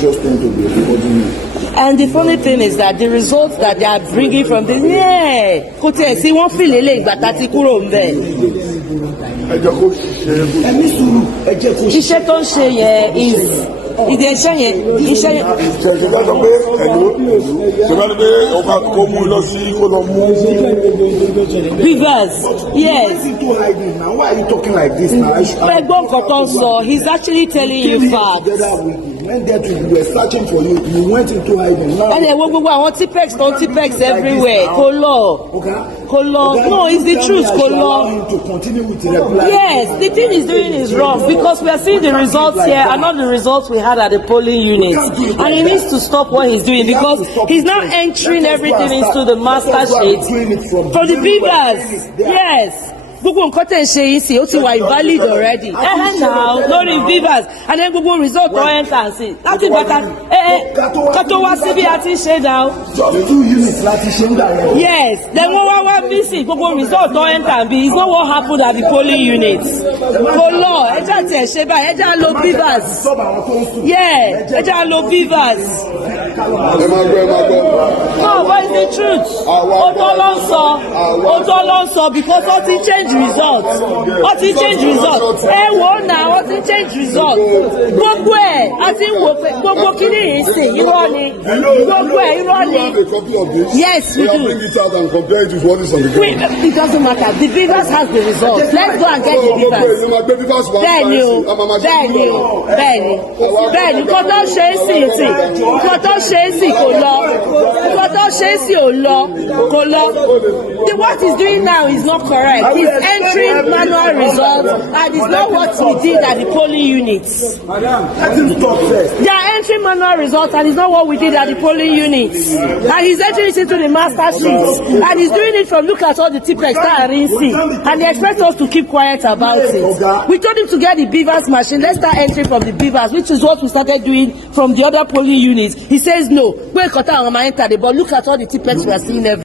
just tend to be recording you. And the funny thing is that the results that they are bringing from this, kò tiẹ̀ sí wọ́n fi lélẹ̀ ìgbà tá ti kúrò ń bẹ̀. Iṣẹ́ tó ń ṣe yẹn ìdí iṣẹ́ yẹn. Ṣèjọba sọ pé ṣèjọba ní pé ọkọ kò mú lọ sí kó lọ mú. Rivers, yes. Why are you talking like this now? Ẹgbọ́n kankan sọ, he's actually telling you facts. When that we were searching for you, you went into hiding. And then gbogbo àwọn Tipex everywhere. Kò lọ. No, it's the truth. Kò lọ. Yes, the thing he's doing is wrong because we are seeing the results here and not the results we had at the polling unit. And he needs to stop what he's doing because he's now entering everything into the master sheet for the beavers. Yes. Gbogbo nǹkan tẹ̀ ń ṣe yìí sí ó ti wà invalid already. Now lórí beavers and then gbogbo result tó enter sí láti bàtà kátó wá síbi àti ṣe now. Just 2 units láti ṣe ń dà rẹ. Yes, then wá missing gbogbo result tó enter bí it's not what happened at the polling unit. Kò lọ ẹja tiẹ̀ ṣe báyìí ẹja lo beavers. Yeah, ẹja lo beavers. No, but it's the truth. Òótọ́ ló ń sọ because ó ti change result. Ó ti change result. Wò ó nà ó ti change result. Gbogbo ẹ̀ àti wò pé gbogbo kíní yìí sè irọ́ ni. Gbogbo ẹ̀ irọ́ ni. Yes, we do. It doesn't matter. The beavers has the result. Let's go and get the beavers. Bẹ́ẹ̀ni kò tó ṣe é sí kò lọ. Kò tó ṣe é sí kò lọ. What he's doing now is not correct. He's entering manual results and it's not what we did at the polling units. They are entering manual results and it's not what we did at the polling units. And he's entering it into the master sheet. And he's doing it from look at all the Tipex that are in see. And they expect us to keep quiet about it. We told him to get the beavers machine. Let's start entering from the beavers, which is what we started doing from the other polling units. He says no. But look at all the Tipex we are seeing everywhere.